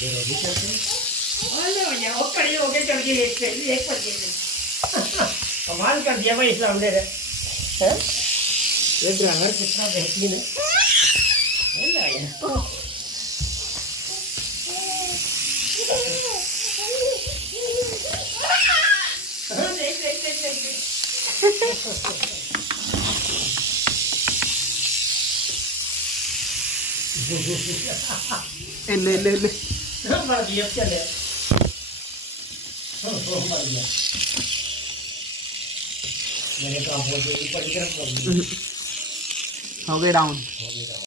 देर होगी चलते। अरे भैया वो खड़े हो गए चल के एक पर के कमाल कर दिया भाई इस्लाम ने। हैं? ये ड्राइवर कितना बेहतरीन है। ना यार। हाँ, देख देख देख देख देख। ले ले ले मर गया चले। मर गया। मेरे काम हो गई पड़ी कर हो गए डाउन। हो गया।